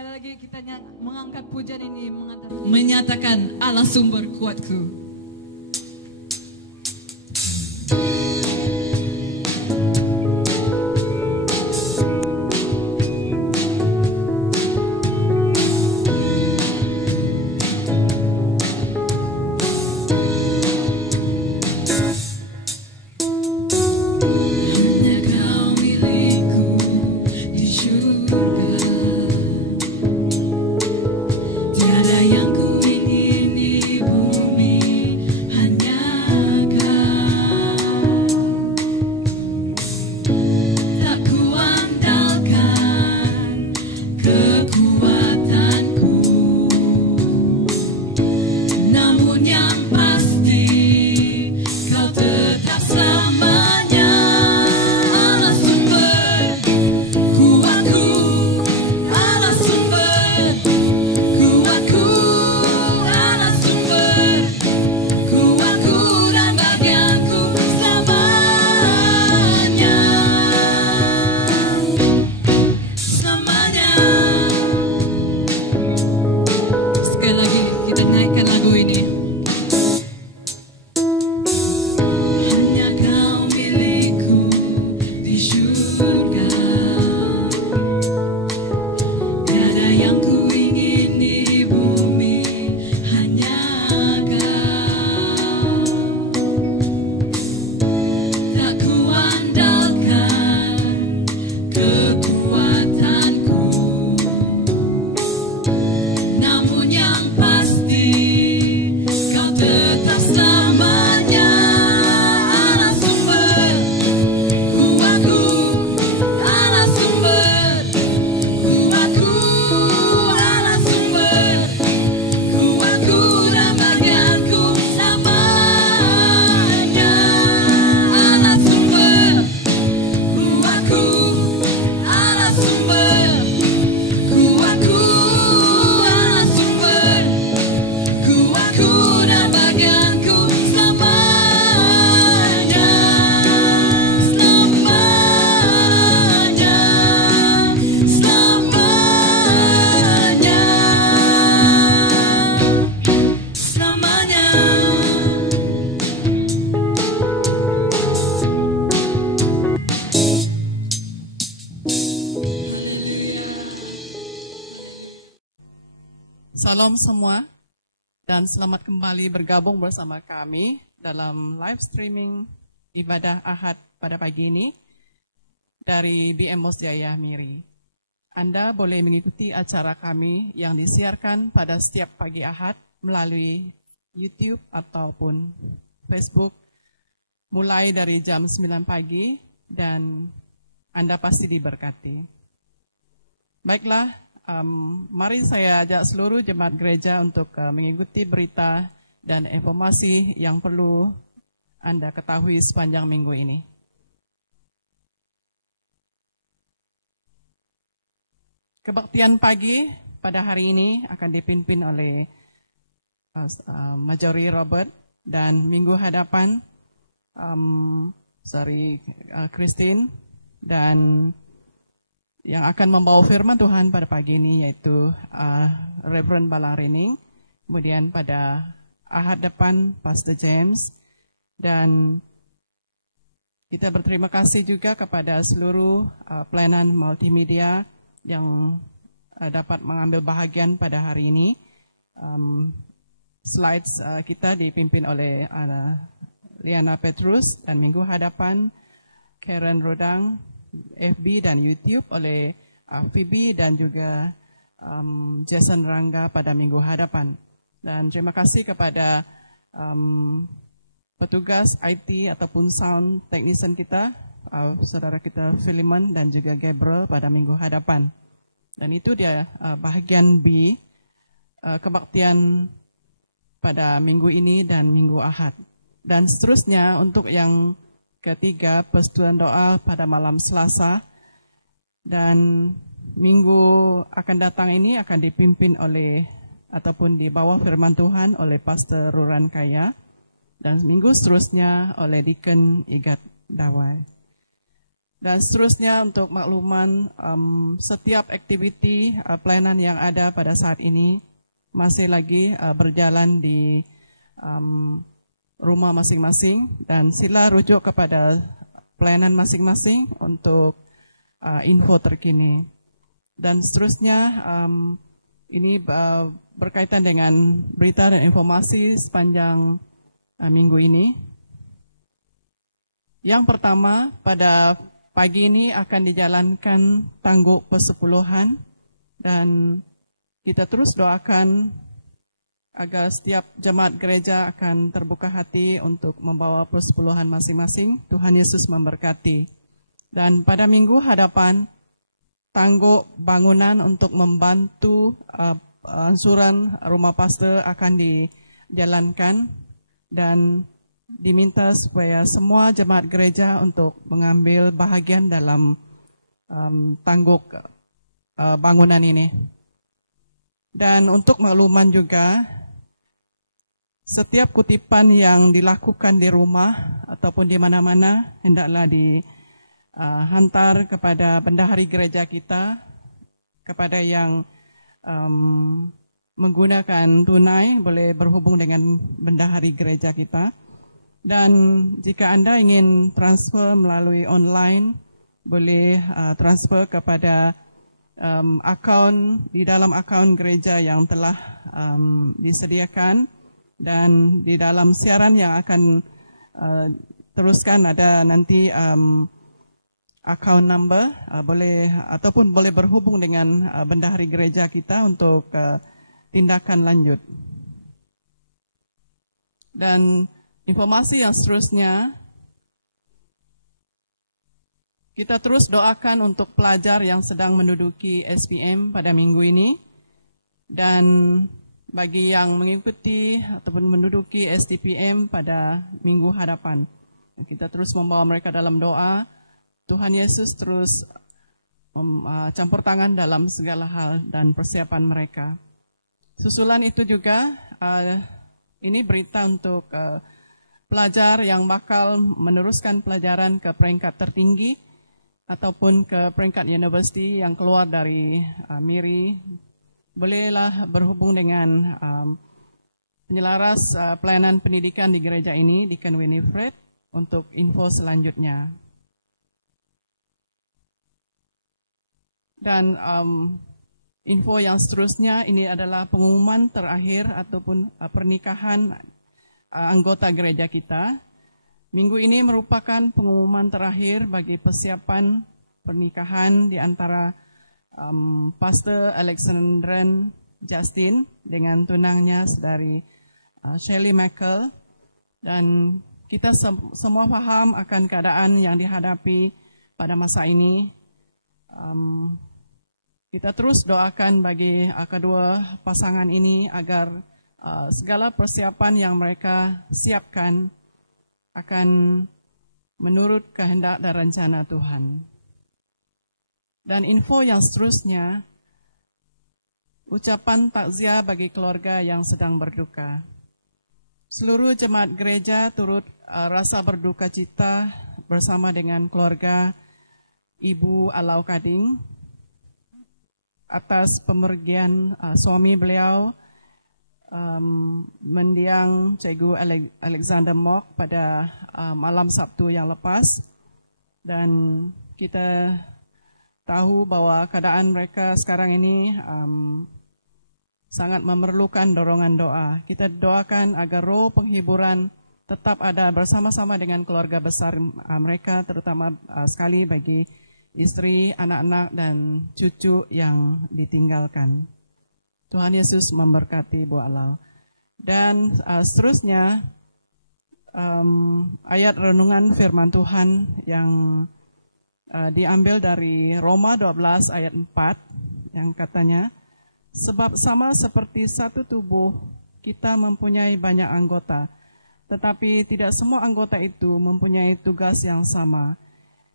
sekali lagi kita mengangkat pujian ini menyatakan Allah sumber kuatku. Salam semua dan selamat kembali bergabung bersama kami dalam live streaming ibadah Ahad pada pagi ini dari BM Mos Jaya Miri. Anda boleh mengikuti acara kami yang disiarkan pada setiap pagi Ahad melalui YouTube ataupun Facebook mulai dari jam 9 pagi dan Anda pasti diberkati. Baiklah. Mari saya ajak seluruh jemaat gereja untuk mengikuti berita dan informasi yang perlu Anda ketahui sepanjang minggu ini. Kebaktian pagi pada hari ini akan dipimpin oleh Majori Robert dan minggu hadapan Christine dan yang akan membawa firman Tuhan pada pagi ini yaitu Reverend Balarining. Kemudian pada Ahad depan Pastor James. Dan kita berterima kasih juga kepada seluruh pelayanan multimedia yang dapat mengambil bahagian pada hari ini. Slides kita dipimpin oleh Liana Petrus dan minggu hadapan Karen Rodang, FB dan YouTube oleh Phoebe dan juga Jason Rangga pada minggu hadapan. Dan terima kasih kepada petugas IT ataupun sound technician kita, saudara kita Philemon dan juga Gabriel pada minggu hadapan. Dan itu dia bahagian B, kebaktian pada minggu ini dan minggu Ahad. Dan seterusnya untuk yang ketiga, persekutuan doa pada malam Selasa. Dan minggu akan datang ini akan dipimpin oleh ataupun di bawah firman Tuhan oleh Pastor Ruran Kaya. Dan minggu seterusnya oleh Deacon Igat Dawai. Dan seterusnya untuk makluman, setiap aktiviti pelayanan yang ada pada saat ini masih lagi berjalan di rumah masing-masing, dan sila rujuk kepada pelayanan masing-masing untuk info terkini. Dan seterusnya ini berkaitan dengan berita dan informasi sepanjang minggu ini. Yang pertama, pada pagi ini akan dijalankan tangguk persepuluhan, dan kita terus doakan agar setiap jemaat gereja akan terbuka hati untuk membawa persepuluhan masing-masing. Tuhan Yesus memberkati. Dan pada minggu hadapan, tangguk bangunan untuk membantu ansuran rumah pastor akan dijalankan, dan diminta supaya semua jemaat gereja untuk mengambil bahagian dalam tangguk bangunan ini. Dan untuk makluman juga, setiap kutipan yang dilakukan di rumah ataupun di mana-mana hendaklah dihantar kepada bendahari gereja kita, kepada yang menggunakan tunai boleh berhubung dengan bendahari gereja kita. Dan jika Anda ingin transfer melalui online, boleh transfer kepada akaun di dalam akaun gereja yang telah disediakan, dan di dalam siaran yang akan teruskan ada nanti account number, boleh ataupun boleh berhubung dengan bendahari gereja kita untuk tindakan lanjut. Dan informasi yang seterusnya, kita terus doakan untuk pelajar yang sedang menduduki SPM pada minggu ini, dan bagi yang mengikuti ataupun menduduki STPM pada minggu hadapan. Kita terus membawa mereka dalam doa. Tuhan Yesus terus campur tangan dalam segala hal dan persiapan mereka. Susulan itu juga, ini berita untuk pelajar yang bakal meneruskan pelajaran ke peringkat tertinggi ataupun ke peringkat universiti yang keluar dari MIRI. Bolehlah berhubung dengan penyelaras pelayanan pendidikan di gereja ini, Deacon Winifred, untuk info selanjutnya. Dan info yang seterusnya, ini adalah pengumuman terakhir ataupun pernikahan anggota gereja kita. Minggu ini merupakan pengumuman terakhir bagi persiapan pernikahan di antara Pastor Alexandran Justin dengan tunangnya saudari Shelley Michael. Dan kita semua paham akan keadaan yang dihadapi pada masa ini. Kita terus doakan bagi kedua pasangan ini agar segala persiapan yang mereka siapkan akan menurut kehendak dan rencana Tuhan. Dan info yang seterusnya, ucapan takziah bagi keluarga yang sedang berduka. Seluruh jemaat gereja turut rasa berduka cita bersama dengan keluarga Ibu Alau Kading atas pemergian suami beliau, mendiang Cikgu Alexander Mock pada malam Sabtu yang lepas. Dan kita tahu bahwa keadaan mereka sekarang ini sangat memerlukan dorongan doa. Kita doakan agar roh penghiburan tetap ada bersama-sama dengan keluarga besar mereka, terutama sekali bagi istri, anak-anak, dan cucu yang ditinggalkan. Tuhan Yesus memberkati Bu Alau. Dan seterusnya, ayat renungan firman Tuhan yang diambil dari Roma 12 ayat 4, yang katanya, sebab sama seperti satu tubuh, kita mempunyai banyak anggota, tetapi tidak semua anggota itu mempunyai tugas yang sama.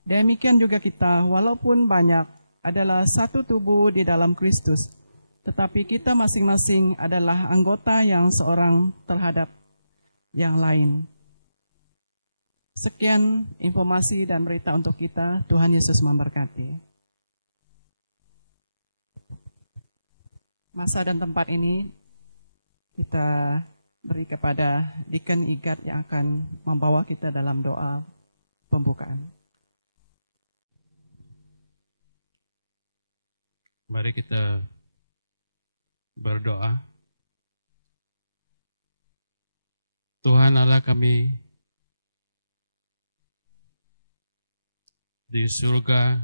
Demikian juga kita, walaupun banyak, adalah satu tubuh di dalam Kristus, tetapi kita masing-masing adalah anggota yang seorang terhadap yang lain. Sekian informasi dan berita untuk kita. Tuhan Yesus memberkati. Masa dan tempat ini kita beri kepada Deacon Igat yang akan membawa kita dalam doa pembukaan. Mari kita berdoa. Tuhan Allah kami di surga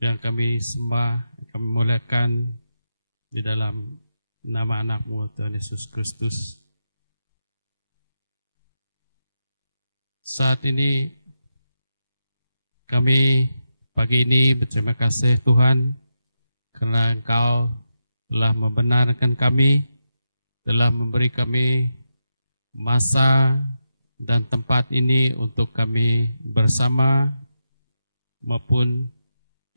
yang kami sembah, kami muliakan di dalam nama anak-Mu Tuhan Yesus Kristus. Saat ini kami pagi ini berterima kasih Tuhan karena Engkau telah membenarkan kami, telah memberi kami masa dan tempat ini untuk kami bersama maupun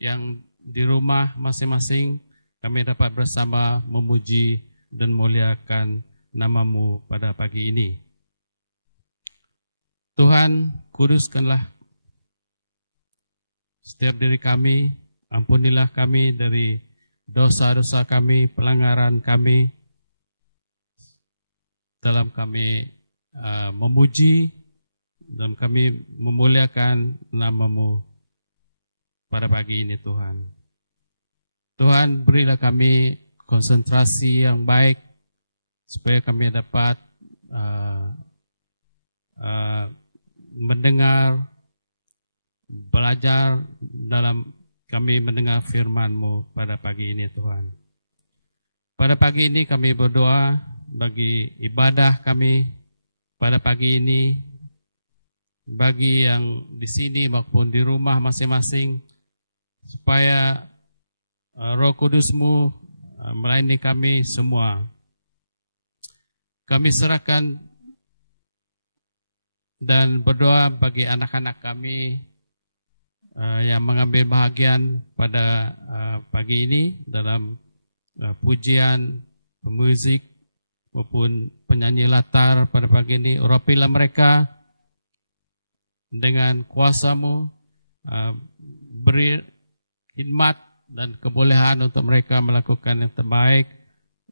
yang di rumah masing-masing kami dapat bersama memuji dan muliakan nama-Mu pada pagi ini. Tuhan, kuduskanlah setiap diri kami, ampunilah kami dari dosa-dosa kami, pelanggaran kami, dalam kami memuji dan kami memuliakan nama-Mu pada pagi ini Tuhan. Tuhan, berilah kami konsentrasi yang baik supaya kami dapat mendengar, belajar dalam kami mendengar firman-Mu pada pagi ini Tuhan. Pada pagi ini kami berdoa bagi ibadah kami pada pagi ini, bagi yang di sini maupun di rumah masing-masing, supaya Roh Kudus-Mu melayani kami semua. Kami serahkan dan berdoa bagi anak-anak kami yang mengambil bahagian pada pagi ini dalam pujian, pemuzik, maupun penyanyi latar pada pagi ini. Urapilah mereka dengan kuasa-Mu, beri hikmat dan kebolehan untuk mereka melakukan yang terbaik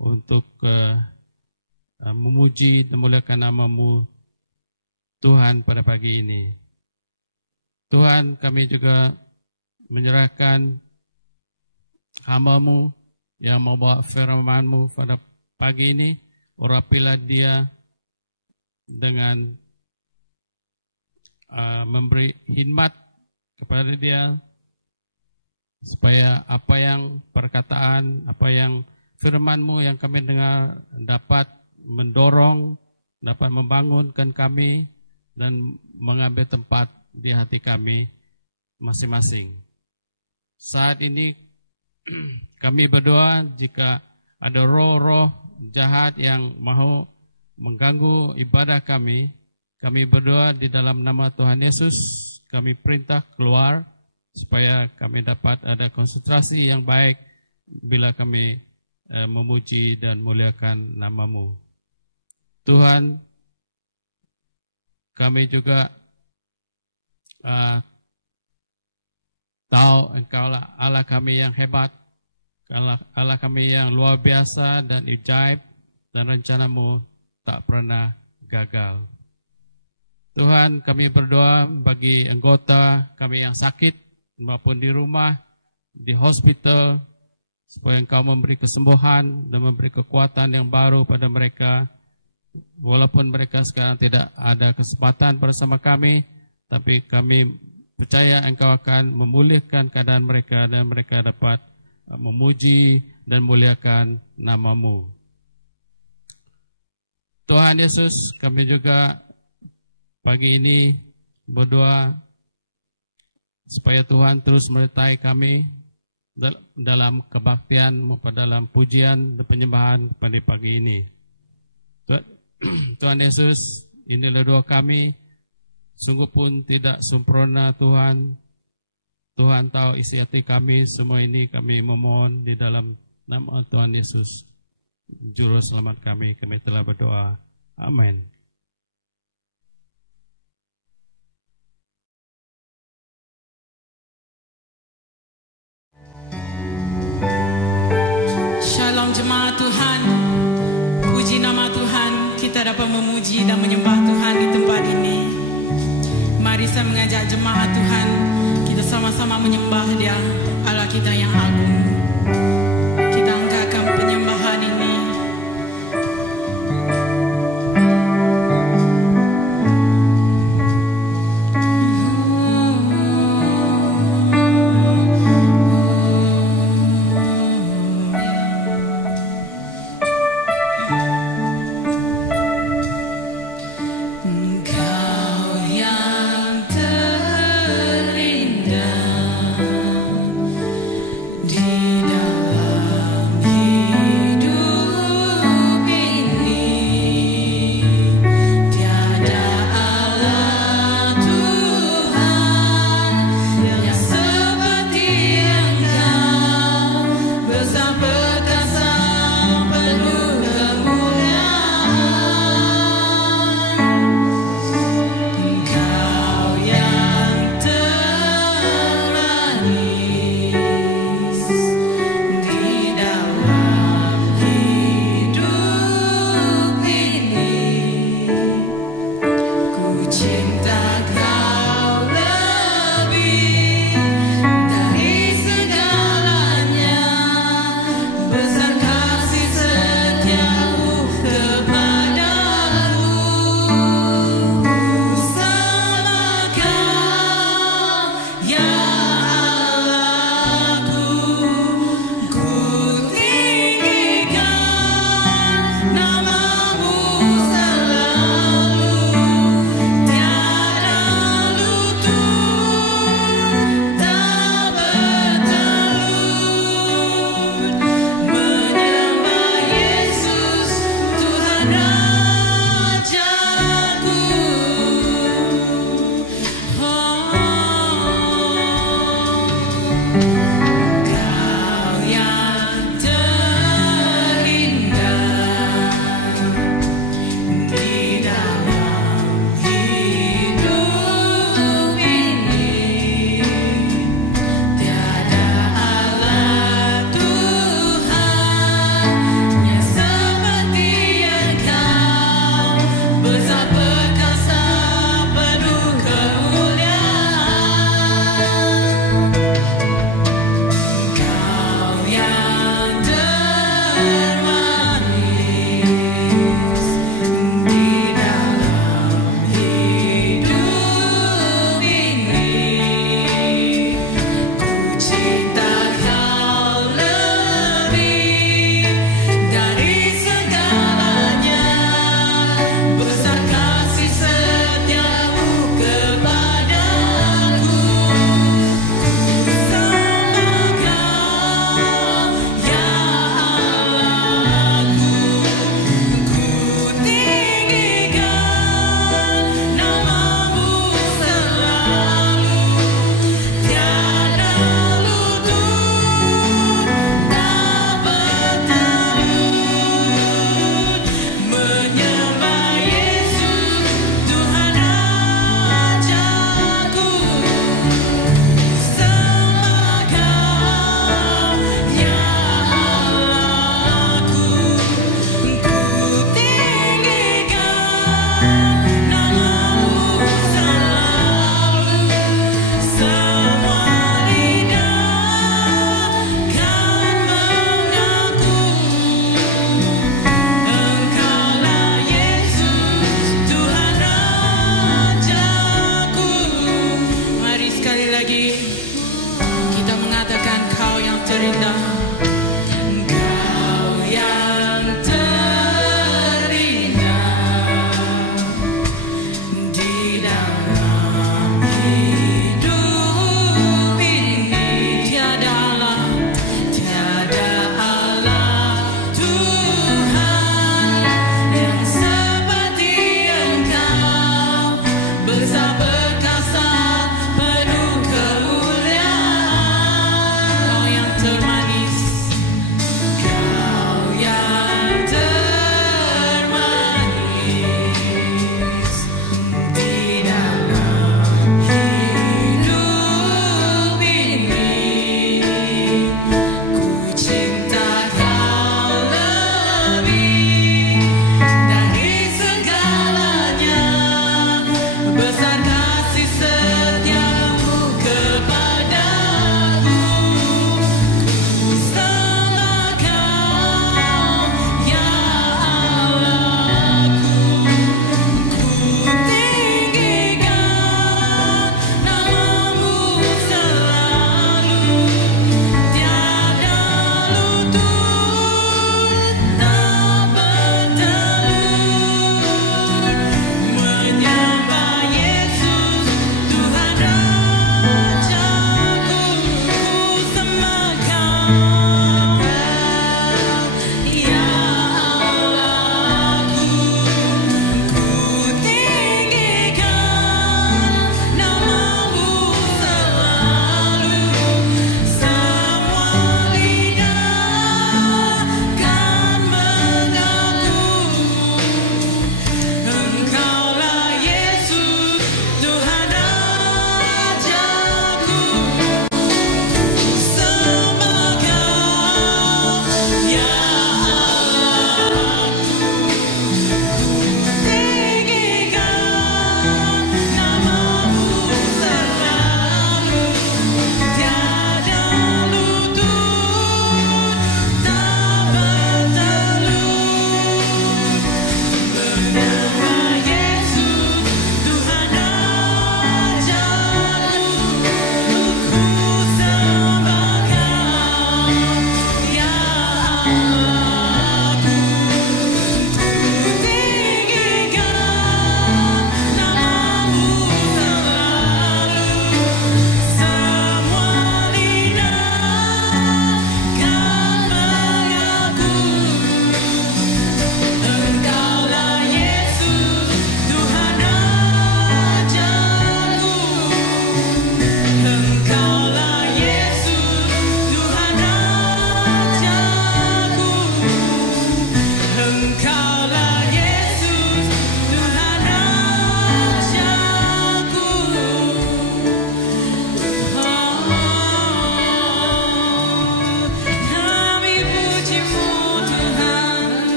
untuk memuji dan memuliakan nama-Mu Tuhan pada pagi ini. Tuhan, kami juga menyerahkan hamba-Mu yang membawa firman-Mu pada pagi ini. Urapilah dia dengan memberi hikmat kepada dia, supaya apa yang perkataan, apa yang firman-Mu yang kami dengar dapat mendorong, dapat membangunkan kami dan mengambil tempat di hati kami masing-masing. Saat ini kami berdoa jika ada roh-roh jahat yang mahu mengganggu ibadah kami, kami berdoa di dalam nama Tuhan Yesus, kami perintah keluar supaya kami dapat ada konsentrasi yang baik bila kami memuji dan muliakan nama-Mu. Tuhan, kami juga tahu Engkau-lah Allah kami yang hebat, Allah kami yang luar biasa dan ajaib, dan rencana-Mu tak pernah gagal. Tuhan, kami berdoa bagi anggota kami yang sakit maupun di rumah, di hospital, supaya Engkau memberi kesembuhan dan memberi kekuatan yang baru pada mereka. Walaupun mereka sekarang tidak ada kesempatan bersama kami, tapi kami percaya Engkau akan memulihkan keadaan mereka dan mereka dapat memuji dan muliakan nama-Mu. Tuhan Yesus, kami juga pagi ini berdoa supaya Tuhan terus menyertai kami dalam kebaktian maupun dalam pujian dan penyembahan pada pagi ini. Tuhan Yesus, inilah doa kami, sungguh pun tidak sempurna Tuhan. Tuhan tahu isi hati kami, semua ini kami memohon di dalam nama Tuhan Yesus, Juru Selamat kami telah berdoa. Amin. dapat memuji dan menyembah Tuhan di tempat ini. Mari saya mengajak jemaat Tuhan, kita sama-sama menyembah Dia, Allah kita yang agung. Kita angkatkan penyembahan ini. Tiada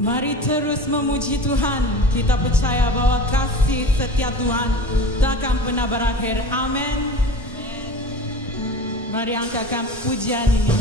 Mari terus memuji Tuhan. Kita percaya bahwa kasih setia Tuhan takkan pernah berakhir. Amin. Mari angkatkan pujian ini.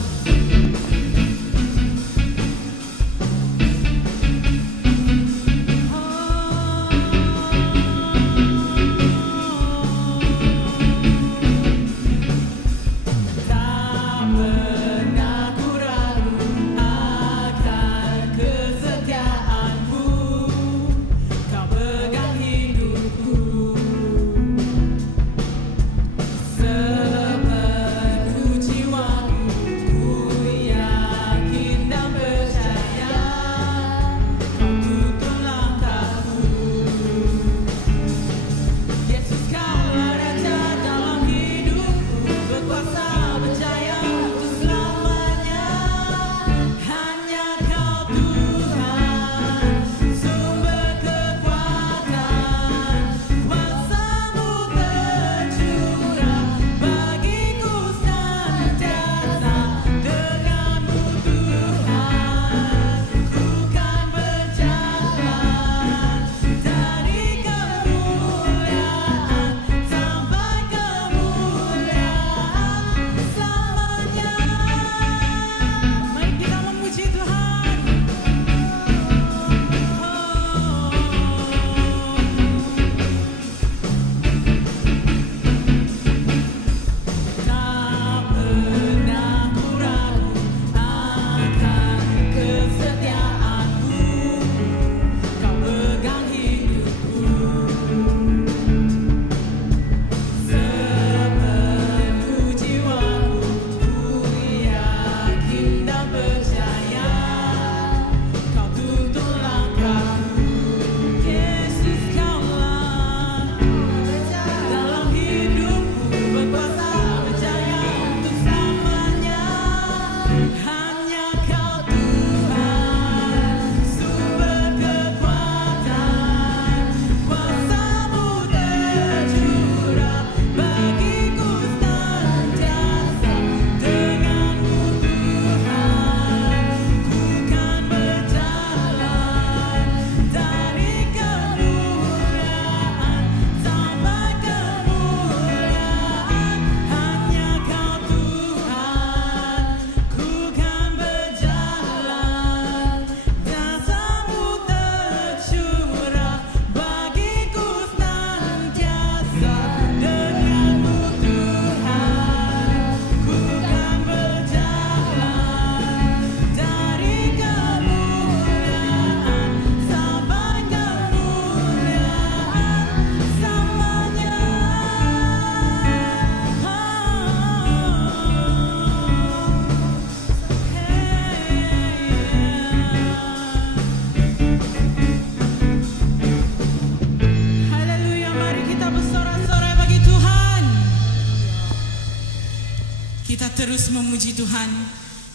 Terus memuji Tuhan,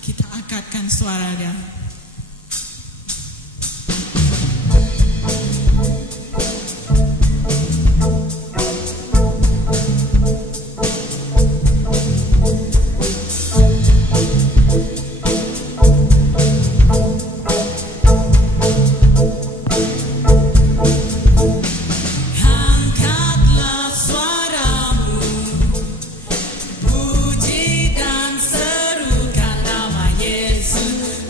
kita angkatkan suara dia. Puji dan serukan nama Yesus.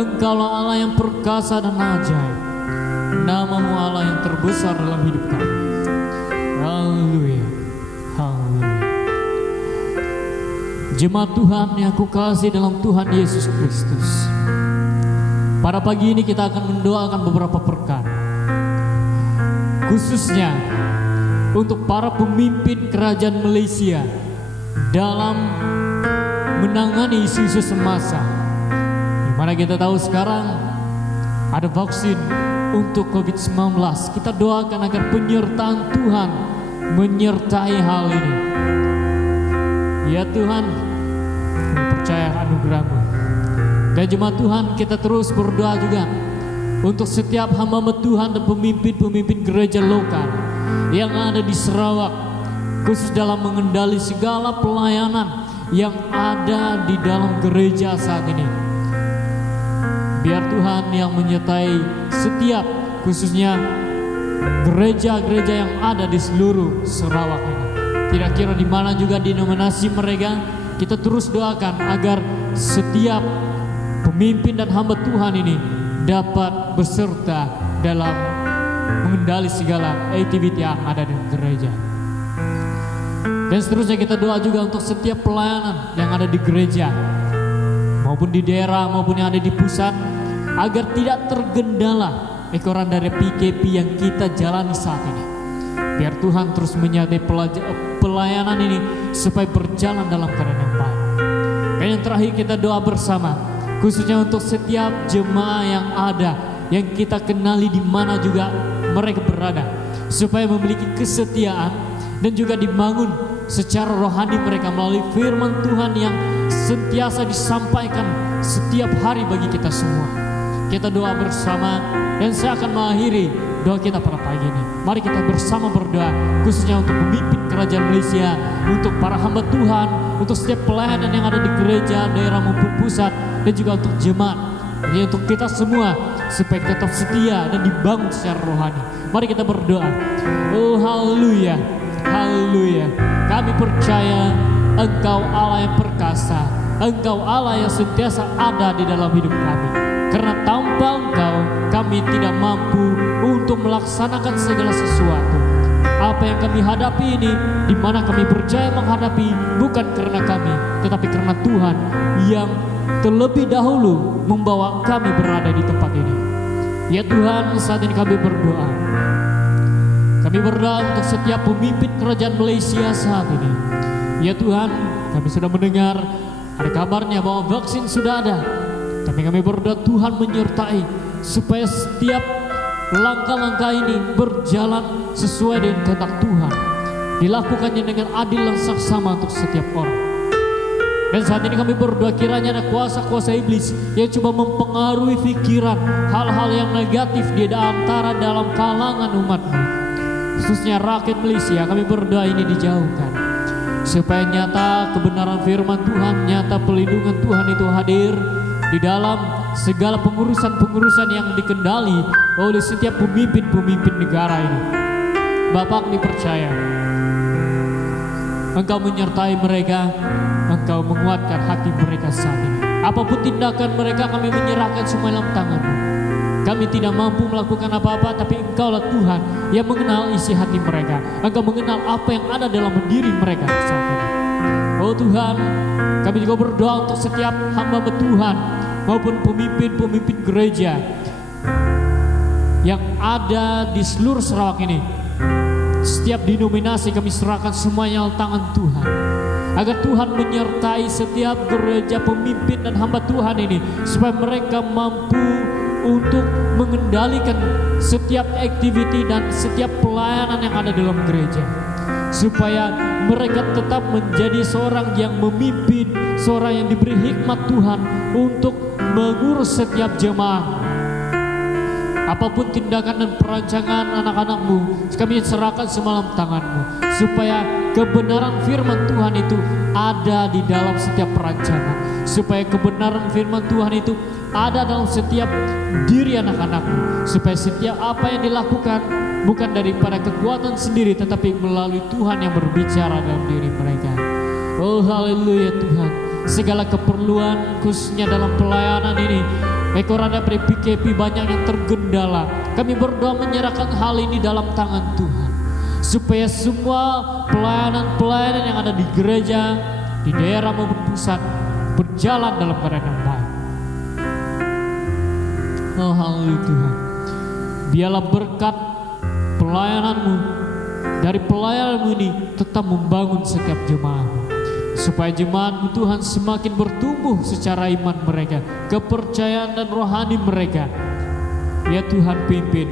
Engkaulah Allah yang perkasa dan ajaib. Namamu Allah yang terbesar dalam hidup kami. Haleluya, haleluya. Jemaat Tuhan yang aku kasih dalam Tuhan Yesus Kristus, pada pagi ini kita akan mendoakan beberapa perkara, khususnya untuk para pemimpin kerajaan Malaysia dalam menangani isu-isu semasa. Di mana kita tahu sekarang ada vaksin untuk COVID-19. Kita doakan agar penyertaan Tuhan menyertai hal ini. Ya Tuhan, kami percaya anugerah-Mu. Dan jemaat Tuhan, kita terus berdoa juga untuk setiap hamba Tuhan dan pemimpin-pemimpin gereja lokal yang ada di Sarawak, khusus dalam mengendali segala pelayanan yang ada di dalam gereja saat ini. Biar Tuhan yang menyertai setiap, khususnya gereja-gereja yang ada di seluruh Sarawak ini. Kira-kira di mana juga denominasi mereka, kita terus doakan agar setiap pemimpin dan hamba Tuhan ini dapat beserta dalam mengendali segala aktiviti yang ada di gereja. Dan seterusnya kita doa juga untuk setiap pelayanan yang ada di gereja maupun di daerah maupun yang ada di pusat, agar tidak tergendala ekoran dari PKP yang kita jalani saat ini. Biar Tuhan terus menyertai pelayanan ini supaya berjalan dalam keadaan yang baik. Dan yang terakhir kita doa bersama, khususnya untuk setiap jemaah yang ada, yang kita kenali di mana juga mereka berada, supaya memiliki kesetiaan dan juga dibangun secara rohani mereka melalui firman Tuhan yang sentiasa disampaikan setiap hari bagi kita semua. Kita doa bersama dan saya akan mengakhiri doa kita pada pagi ini. Mari kita bersama berdoa, khususnya untuk pemimpin kerajaan Malaysia, untuk para hamba Tuhan, untuk setiap pelayanan yang ada di gereja, daerah maupun pusat, dan juga untuk jemaat. Jadi untuk kita semua supaya tetap setia dan dibangun secara rohani. Mari kita berdoa. Oh haleluya, haleluya. Kami percaya Engkau Allah yang perkasa, Engkau Allah yang sentiasa ada di dalam hidup kami. Karena tanpa Engkau kami tidak mampu untuk melaksanakan segala sesuatu. Apa yang kami hadapi ini, di mana kami berjaya menghadapi, bukan karena kami, tetapi karena Tuhan yang terlebih dahulu membawa kami berada di tempat ini. Ya Tuhan, saat ini kami berdoa. Kami berdoa untuk setiap pemimpin kerajaan Malaysia saat ini. Ya Tuhan, kami sudah mendengar ada kabarnya bahwa vaksin sudah ada. Tapi kami berdoa Tuhan menyertai supaya setiap langkah-langkah ini berjalan sesuai dengan kehendak Tuhan. Dilakukannya dengan adil dan saksama untuk setiap orang. Dan saat ini kami berdoa kiranya ada kuasa-kuasa iblis yang coba mempengaruhi pikiran hal-hal yang negatif di antara dalam kalangan umat-Mu, khususnya rakyat Malaysia. Kami berdoa ini dijauhkan supaya nyata kebenaran firman Tuhan, nyata pelindungan Tuhan itu hadir di dalam segala pengurusan-pengurusan yang dikendali oleh setiap pemimpin-pemimpin negara ini. Bapa, kami percaya Engkau menyertai mereka, Engkau menguatkan hati mereka saat ini. Apapun tindakan mereka, kami menyerahkan semua dalam tangan-Mu. Kami tidak mampu melakukan apa-apa, tapi Engkaulah Tuhan yang mengenal isi hati mereka. Engkau mengenal apa yang ada dalam diri mereka saat ini. Oh Tuhan, kami juga berdoa untuk setiap hamba Tuhan maupun pemimpin-pemimpin gereja yang ada di seluruh Sarawak ini. Setiap denominasi kami serahkan semuanya dalam tangan Tuhan, agar Tuhan menyertai setiap gereja, pemimpin dan hamba Tuhan ini, supaya mereka mampu untuk mengendalikan setiap aktiviti dan setiap pelayanan yang ada dalam gereja, supaya mereka tetap menjadi seorang yang memimpin, seorang yang diberi hikmat Tuhan untuk mengurus setiap jemaah. Apapun tindakan dan perancangan anak-anak-Mu, kami serahkan semalam tangan-Mu, supaya kebenaran firman Tuhan itu ada di dalam setiap perancangan, supaya kebenaran firman Tuhan itu ada dalam setiap diri anak-anak-Mu, supaya setiap apa yang dilakukan bukan daripada kekuatan sendiri, tetapi melalui Tuhan yang berbicara dalam diri mereka. Oh haleluya Tuhan, segala keperluan khususnya dalam pelayanan ini Ekor ada PKP banyak yang tergendala. Kami berdoa menyerahkan hal ini dalam tangan Tuhan, supaya semua pelayanan-pelayanan yang ada di gereja, di daerah maupun pusat berjalan dalam keadaan yang baik. Oh haleluya Tuhan, biarlah berkat pelayananmu dari pelayananmu ini tetap membangun setiap jemaatmu, supaya jemaatmu Tuhan semakin bertumbuh secara iman mereka, kepercayaan dan rohani mereka. Ya Tuhan pimpin,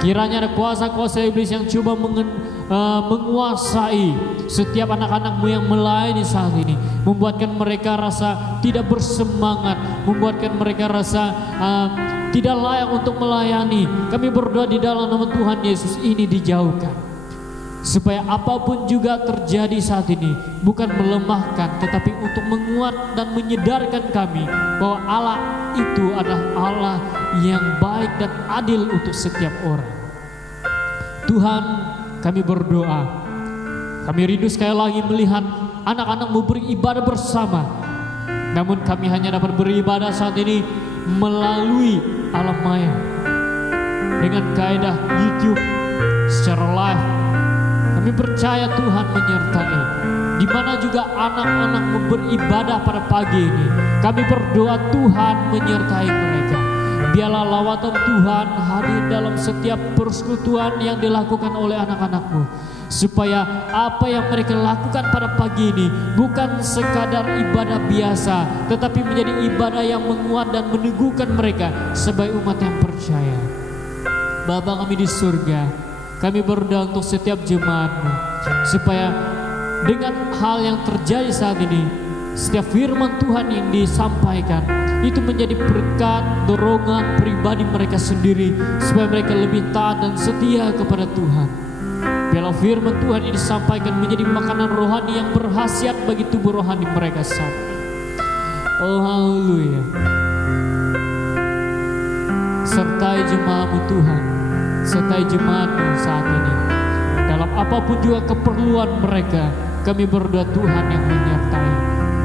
kiranya ada kuasa-kuasa iblis yang coba menguasai setiap anak-anakmu yang melayani saat ini, membuatkan mereka rasa tidak bersemangat, membuatkan mereka rasa tidak layak untuk melayani. Kami berdoa di dalam nama Tuhan Yesus ini dijauhkan, supaya apapun juga terjadi saat ini bukan melemahkan, tetapi untuk menguat dan menyedarkan kami bahwa Allah itu adalah Allah yang baik dan adil untuk setiap orang. Tuhan, kami berdoa, kami rindu sekali lagi melihat anak-anak-Mu beribadah bersama. Namun kami hanya dapat beribadah saat ini melalui alam maya, dengan kaedah YouTube secara live. Kami percaya Tuhan menyertai, di mana juga anak-anak-Mu beribadah pada pagi ini. Kami berdoa Tuhan menyertai mereka. Biarlah lawatan Tuhan hadir dalam setiap persekutuan yang dilakukan oleh anak-anak-Mu, supaya apa yang mereka lakukan pada pagi ini bukan sekadar ibadah biasa, tetapi menjadi ibadah yang menguat dan meneguhkan mereka sebagai umat yang percaya. Bapa kami di surga, kami berdoa untuk setiap jemaat-Mu, supaya dengan hal yang terjadi saat ini, setiap firman Tuhan yang disampaikan itu menjadi berkat, dorongan pribadi mereka sendiri, supaya mereka lebih taat dan setia kepada Tuhan. Biarlah firman Tuhan ini disampaikan menjadi makanan rohani yang berkhasiat bagi tubuh rohani mereka saat ini. Oh haleluya. Sertai jemaat-Mu Tuhan, sertai jemaat-Mu saat ini dalam apapun juga keperluan mereka. Kami berdoa Tuhan yang menyertai.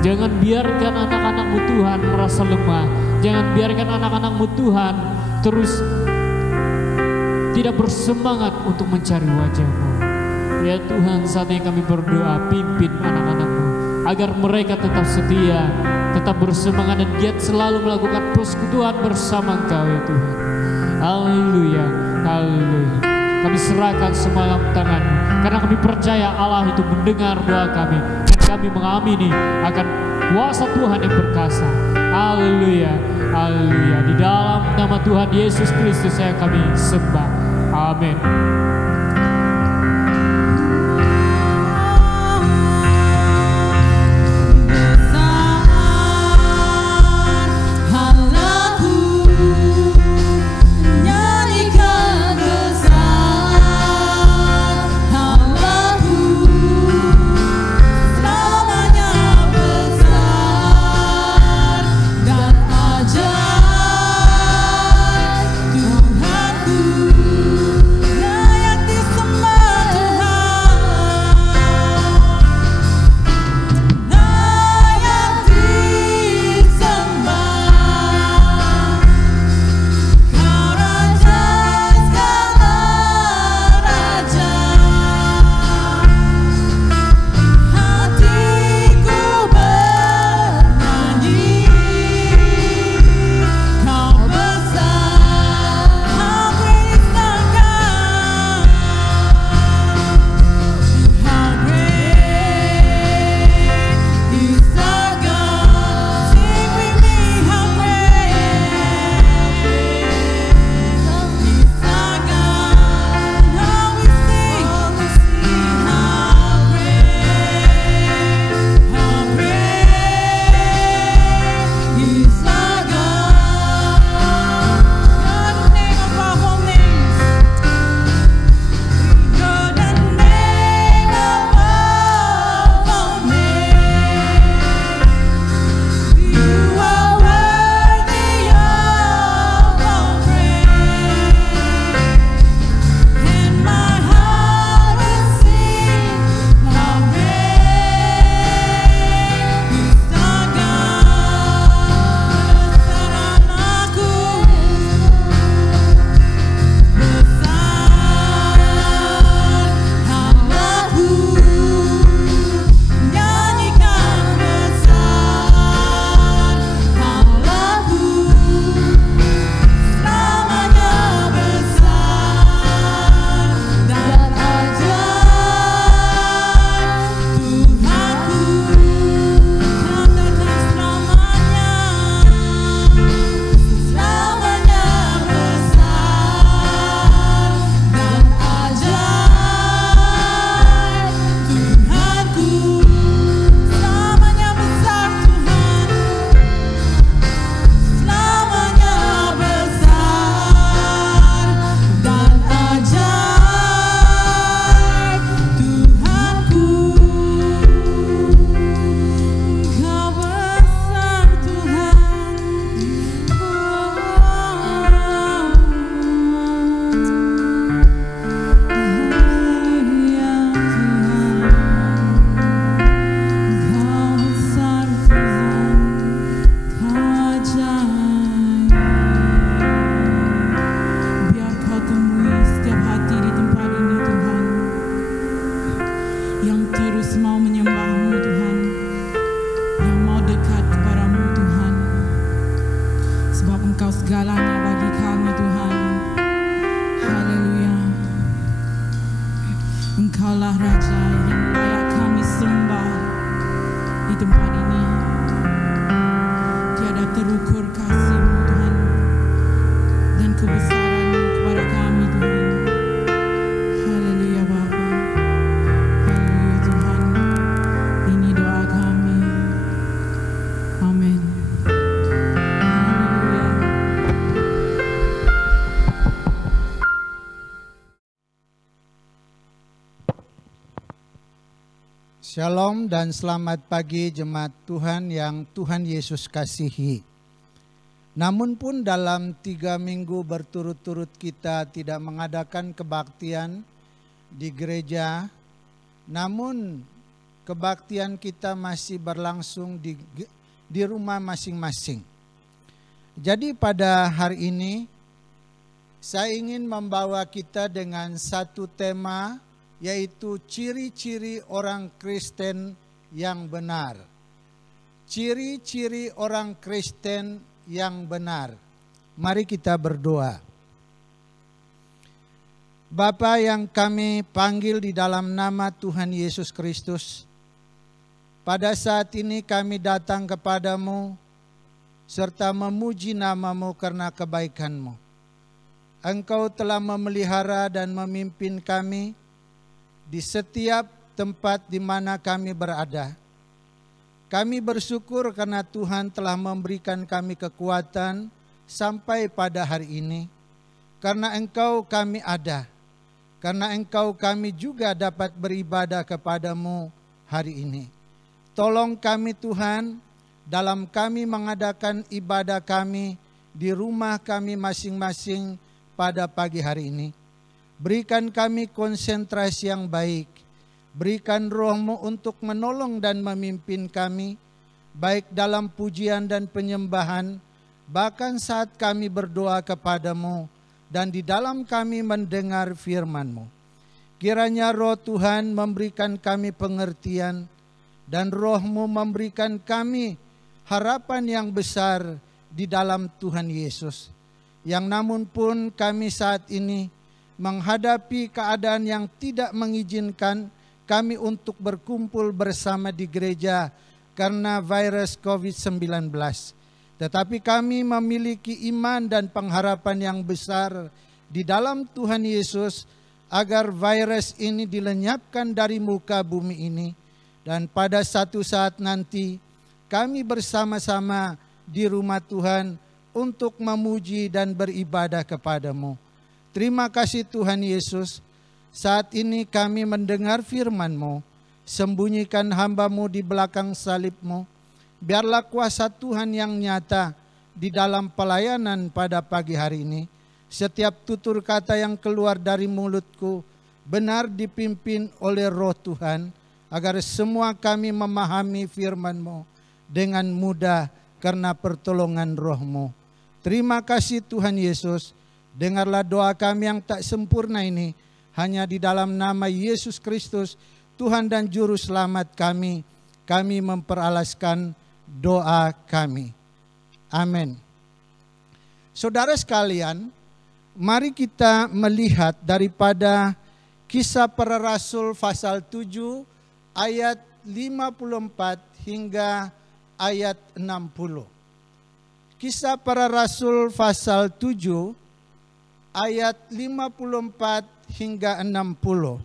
Jangan biarkan anak-anak-Mu Tuhan merasa lemah. Jangan biarkan anak-anak-Mu Tuhan terus tidak bersemangat untuk mencari wajah-Mu. Ya Tuhan, saat ini kami berdoa, pimpin anak-anak-Mu agar mereka tetap setia, tetap bersemangat dan giat selalu melakukan persekutuan bersama Engkau ya Tuhan. Haleluya, haleluya. Kami serahkan semua tangan-Mu, karena kami percaya Allah itu mendengar doa kami, dan kami mengamini akan kuasa Tuhan yang berkuasa. Haleluya, haleluya. Di dalam nama Tuhan Yesus Kristus yang kami sembah. Amin. Tuhanku Engkaulah Raja yang layak kami sembah di tempat ini. Tiada terukur kasih-Mu Tuhan dan kebesaran-Mu kepada kami Tuhan. Haleluya Bapa. Haleluya Tuhan. Ini doa kami. Amin. Haleluya. Shalom dan selamat pagi jemaat Tuhan yang Tuhan Yesus kasihi. Namun pun dalam 3 minggu berturut-turut kita tidak mengadakan kebaktian di gereja, namun kebaktian kita masih berlangsung di rumah masing-masing. Jadi pada hari ini saya ingin membawa kita dengan satu tema, yaitu ciri-ciri orang Kristen yang benar. Ciri-ciri orang Kristen yang benar. Mari kita berdoa. Bapa yang kami panggil di dalam nama Tuhan Yesus Kristus, pada saat ini kami datang kepadamu serta memuji nama-Mu karena kebaikan-Mu. Engkau telah memelihara dan memimpin kami di setiap tempat di mana kami berada. Kami bersyukur karena Tuhan telah memberikan kami kekuatan sampai pada hari ini. Karena Engkau kami ada. Karena Engkau kami juga dapat beribadah kepadamu hari ini. Tolong kami Tuhan dalam kami mengadakan ibadah kami di rumah kami masing-masing pada pagi hari ini. Berikan kami konsentrasi yang baik. Berikan Roh-Mu untuk menolong dan memimpin kami, baik dalam pujian dan penyembahan, bahkan saat kami berdoa kepadamu, dan di dalam kami mendengar firman-Mu. Kiranya Roh Tuhan memberikan kami pengertian, dan Roh-Mu memberikan kami harapan yang besar di dalam Tuhan Yesus. Yang namun pun kami saat ini menghadapi keadaan yang tidak mengizinkan kami untuk berkumpul bersama di gereja karena virus COVID-19. Tetapi kami memiliki iman dan pengharapan yang besar di dalam Tuhan Yesus agar virus ini dilenyapkan dari muka bumi ini. Dan pada satu saat nanti kami bersama-sama di rumah Tuhan untuk memuji dan beribadah kepadamu. Terima kasih Tuhan Yesus, saat ini kami mendengar firman-Mu, sembunyikan hamba-Mu di belakang salib-Mu, biarlah kuasa Tuhan yang nyata di dalam pelayanan pada pagi hari ini. Setiap tutur kata yang keluar dari mulutku benar dipimpin oleh Roh Tuhan, agar semua kami memahami firman-Mu dengan mudah karena pertolongan Roh-Mu. Terima kasih Tuhan Yesus. Dengarlah doa kami yang tak sempurna ini, hanya di dalam nama Yesus Kristus, Tuhan dan Juru Selamat kami memperalaskan doa kami. Amin. Saudara sekalian, mari kita melihat daripada Kisah Para Rasul pasal 7 ayat 54 hingga ayat 60. Kisah Para Rasul pasal 7 ayat 54 hingga 60.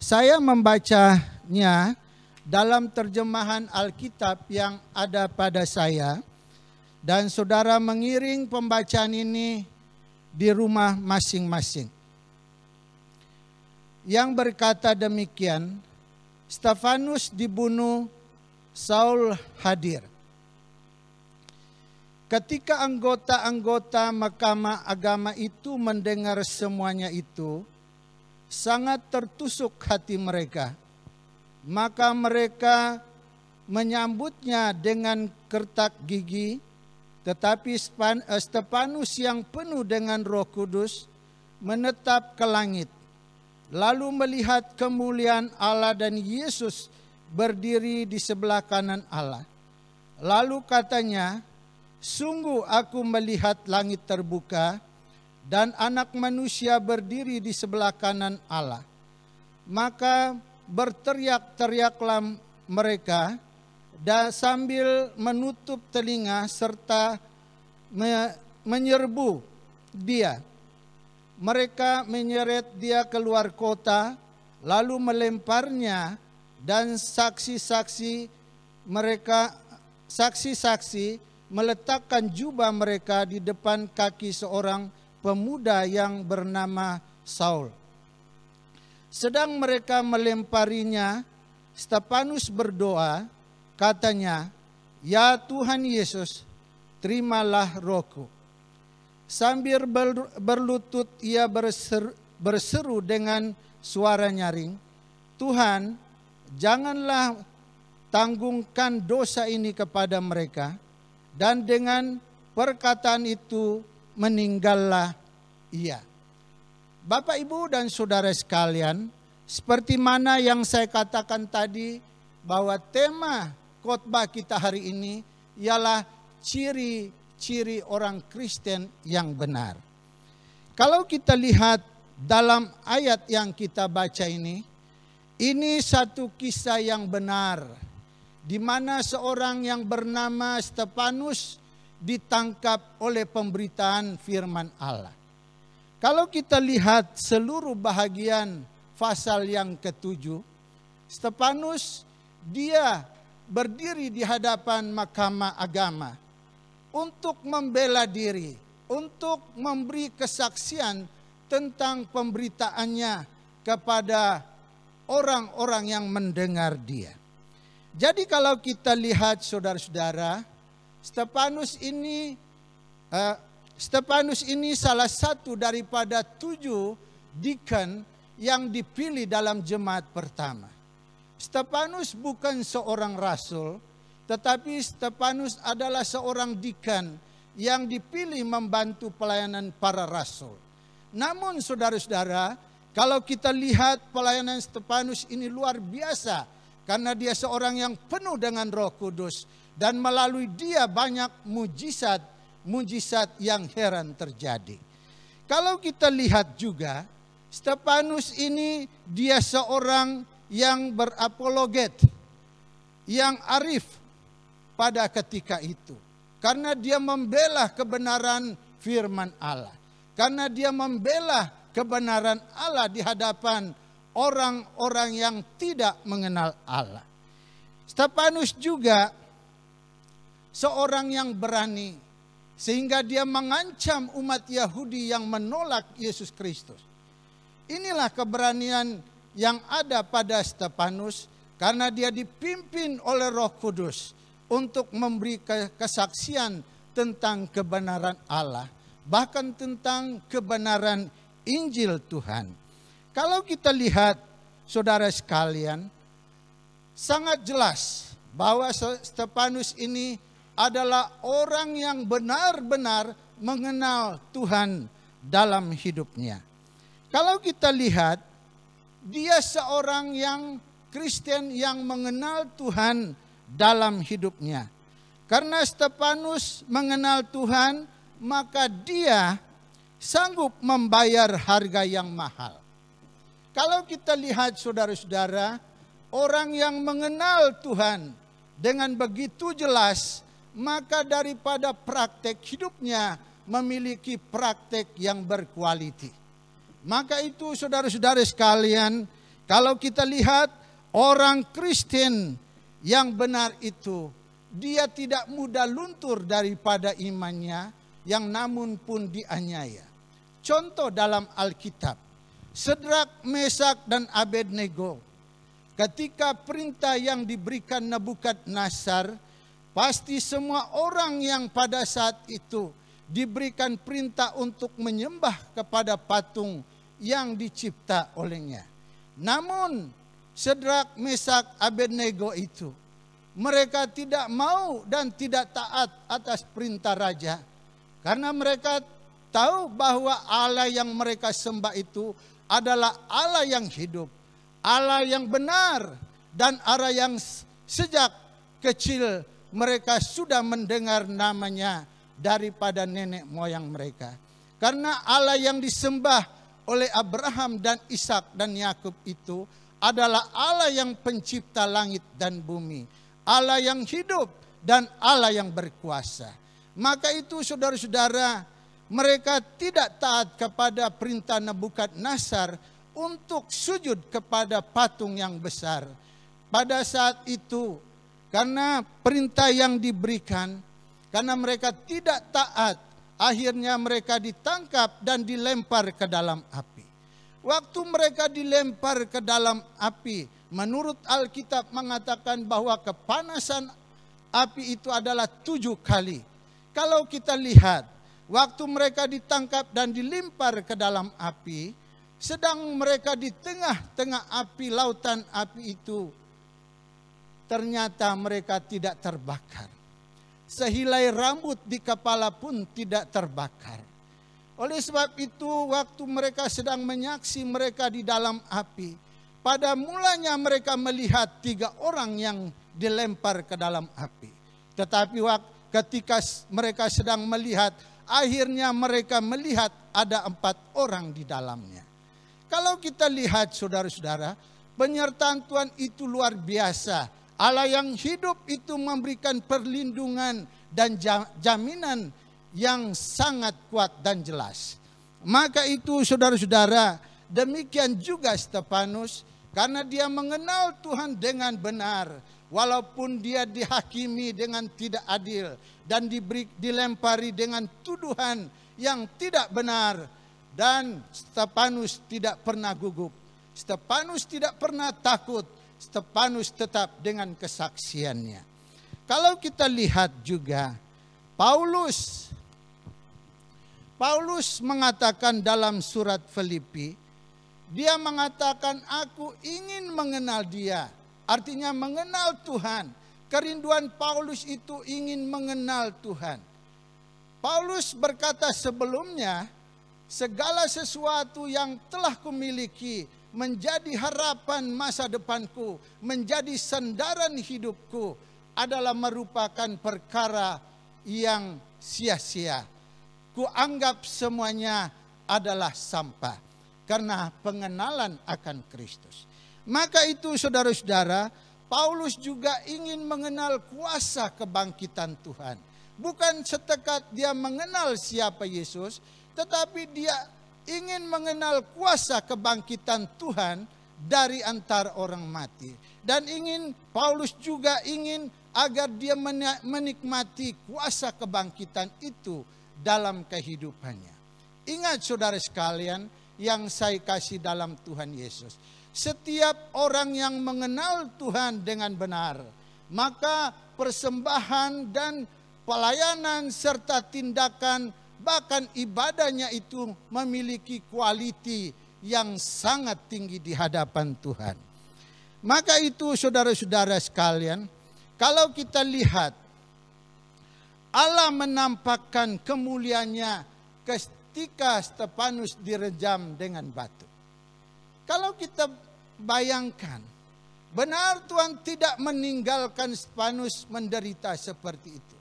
Saya membacanya dalam terjemahan Alkitab yang ada pada saya, dan saudara mengiring pembacaan ini di rumah masing-masing. Yang berkata demikian, Stefanus dibunuh, Saul hadir. Ketika anggota-anggota Mahkamah Agama itu mendengar semuanya itu, sangat tertusuk hati mereka. Maka mereka menyambutnya dengan kertak gigi, tetapi Stefanus yang penuh dengan Roh Kudus menetap ke langit, lalu melihat kemuliaan Allah dan Yesus berdiri di sebelah kanan Allah. Lalu katanya, sungguh aku melihat langit terbuka dan Anak Manusia berdiri di sebelah kanan Allah. maka berteriak-teriaklah mereka dan sambil menutup telinga serta menyerbu dia. Mereka menyeret dia keluar kota, lalu melemparnya, dan saksi-saksi meletakkan jubah mereka di depan kaki seorang pemuda yang bernama Saul. Sedang mereka melemparinya, Stefanus berdoa, katanya, "Ya Tuhan Yesus, terimalah rohku." Sambil berlutut ia berseru dengan suara nyaring, "Tuhan, janganlah tanggungkan dosa ini kepada mereka." Dan dengan perkataan itu meninggallah ia. Bapak, Ibu, dan saudara sekalian, seperti mana yang saya katakan tadi, bahwa tema khotbah kita hari ini ialah ciri-ciri orang Kristen yang benar. Kalau kita lihat dalam ayat yang kita baca ini satu kisah yang benar, di mana seorang yang bernama Stefanus ditangkap oleh pemberitaan firman Allah. Kalau kita lihat seluruh bahagian pasal yang ke-7, Stefanus dia berdiri di hadapan mahkamah agama untuk membela diri, untuk memberi kesaksian tentang pemberitaannya kepada orang-orang yang mendengar dia. Jadi kalau kita lihat saudara-saudara, Stefanus ini salah satu daripada 7 deacon yang dipilih dalam jemaat pertama. Stefanus bukan seorang rasul, tetapi Stefanus adalah seorang deacon yang dipilih membantu pelayanan para rasul. Namun saudara-saudara, kalau kita lihat pelayanan Stefanus ini luar biasa, karena dia seorang yang penuh dengan Roh Kudus, dan melalui dia banyak mujizat yang heran terjadi. Kalau kita lihat juga, Stefanus ini dia seorang yang berapologet, yang arif pada ketika itu. Karena dia membela kebenaran firman Allah. Karena dia membela kebenaran Allah di hadapan orang-orang yang tidak mengenal Allah. Stefanus juga seorang yang berani, sehingga dia mengancam umat Yahudi yang menolak Yesus Kristus. Inilah keberanian yang ada pada Stefanus, karena dia dipimpin oleh Roh Kudus untuk memberi kesaksian tentang kebenaran Allah, bahkan tentang kebenaran Injil Tuhan. Kalau kita lihat saudara sekalian, sangat jelas bahwa Stefanus ini adalah orang yang benar-benar mengenal Tuhan dalam hidupnya. Kalau kita lihat, dia seorang yang Kristen yang mengenal Tuhan dalam hidupnya. Karena Stefanus mengenal Tuhan, maka dia sanggup membayar harga yang mahal. Kalau kita lihat saudara-saudara, orang yang mengenal Tuhan dengan begitu jelas, maka daripada praktek hidupnya memiliki praktek yang berkualiti. Maka itu saudara-saudara sekalian, kalau kita lihat orang Kristen yang benar itu, dia tidak mudah luntur daripada imannya, yang namun pun dianiaya. Contoh dalam Alkitab, Sedrak, Mesak, dan Abednego, ketika perintah yang diberikan Nebukadnezar, pasti semua orang yang pada saat itu diberikan perintah untuk menyembah kepada patung yang dicipta olehnya. Namun Sedrak, Mesak, Abednego itu, mereka tidak mau dan tidak taat atas perintah raja, karena mereka tahu bahwa Allah yang mereka sembah itu adalah Allah yang hidup, Allah yang benar, dan Allah yang sejak kecil mereka sudah mendengar namanya daripada nenek moyang mereka. Karena Allah yang disembah oleh Abraham dan Ishak dan Yakub itu adalah Allah yang pencipta langit dan bumi, Allah yang hidup dan Allah yang berkuasa. Maka itu saudara-saudara, mereka tidak taat kepada perintah Nebukadnezar untuk sujud kepada patung yang besar. Pada saat itu, karena perintah yang diberikan, karena mereka tidak taat, akhirnya mereka ditangkap dan dilempar ke dalam api. Waktu mereka dilempar ke dalam api, menurut Alkitab mengatakan bahwa kepanasan api itu adalah 7 kali. Kalau kita lihat, waktu mereka ditangkap dan dilempar ke dalam api, sedang mereka di tengah-tengah api, lautan api itu, ternyata mereka tidak terbakar. Sehelai rambut di kepala pun tidak terbakar. Oleh sebab itu, waktu mereka sedang menyaksi mereka di dalam api, pada mulanya mereka melihat 3 orang yang dilempar ke dalam api. Tetapi ketika mereka sedang melihat, akhirnya mereka melihat ada 4 orang di dalamnya. Kalau kita lihat saudara-saudara, penyertaan Tuhan itu luar biasa. Allah yang hidup itu memberikan perlindungan dan jaminan yang sangat kuat dan jelas. Maka itu saudara-saudara, demikian juga Stefanus, karena dia mengenal Tuhan dengan benar, walaupun dia dihakimi dengan tidak adil dan dilempari dengan tuduhan yang tidak benar. Dan Stefanus tidak pernah gugup, Stefanus tidak pernah takut, Stefanus tetap dengan kesaksiannya. Kalau kita lihat juga, Paulus mengatakan dalam surat Filipi, dia mengatakan aku ingin mengenal dia, artinya mengenal Tuhan. Kerinduan Paulus itu ingin mengenal Tuhan. Paulus berkata sebelumnya, segala sesuatu yang telah kumiliki menjadi harapan masa depanku, menjadi sandaran hidupku, adalah merupakan perkara yang sia-sia. Kuanggap semuanya adalah sampah karena pengenalan akan Kristus. Maka itu saudara-saudara, Paulus juga ingin mengenal kuasa kebangkitan Tuhan. Bukan setekat dia mengenal siapa Yesus, tetapi dia ingin mengenal kuasa kebangkitan Tuhan dari antara orang mati. Dan Paulus juga ingin agar dia menikmati kuasa kebangkitan itu dalam kehidupannya. Ingat saudara sekalian yang saya kasih dalam Tuhan Yesus. Setiap orang yang mengenal Tuhan dengan benar, maka persembahan dan pelayanan serta tindakan bahkan ibadahnya itu memiliki kualiti yang sangat tinggi di hadapan Tuhan. Maka itu saudara-saudara sekalian, kalau kita lihat Allah menampakkan kemuliaannya ketika Stefanus direjam dengan batu. Kalau kita bayangkan, benar Tuhan tidak meninggalkan Stefanus menderita seperti itu.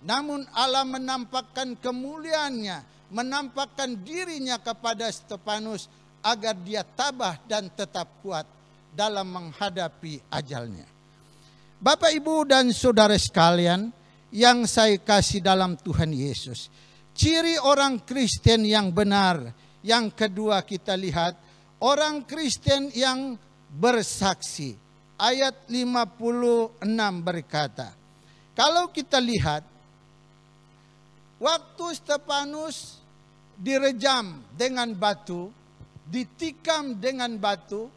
Namun Allah menampakkan kemuliaannya, menampakkan dirinya kepada Stefanus agar dia tabah dan tetap kuat dalam menghadapi ajalnya. Bapak, Ibu, dan saudara sekalian yang saya kasih dalam Tuhan Yesus, ciri orang Kristen yang benar, yang kedua kita lihat, orang Kristen yang bersaksi. Ayat 56 berkata, kalau kita lihat, waktu Stefanus direjam dengan batu, ditikam dengan batu,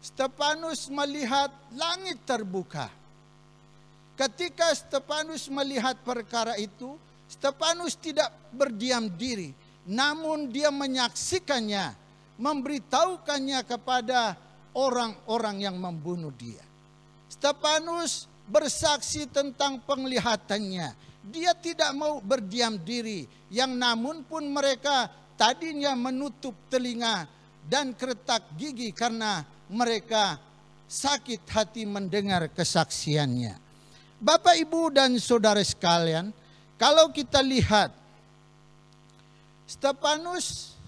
Stefanus melihat langit terbuka. Ketika Stefanus melihat perkara itu, Stefanus tidak berdiam diri, namun dia menyaksikannya, memberitahukannya kepada orang-orang yang membunuh dia. Stefanus bersaksi tentang penglihatannya. Dia tidak mau berdiam diri, yang namun pun mereka tadinya menutup telinga dan keretak gigi karena mereka sakit hati mendengar kesaksiannya. Bapak, Ibu, dan saudara sekalian, kalau kita lihat Stefanus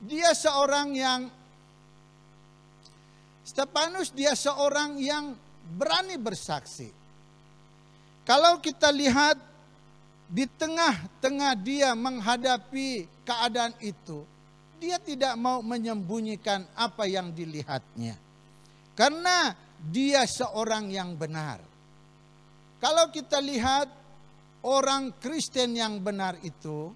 dia seorang yang berani bersaksi. Kalau kita lihat di tengah-tengah dia menghadapi keadaan itu, dia tidak mau menyembunyikan apa yang dilihatnya. Karena dia seorang yang benar. Kalau kita lihat orang Kristen yang benar itu,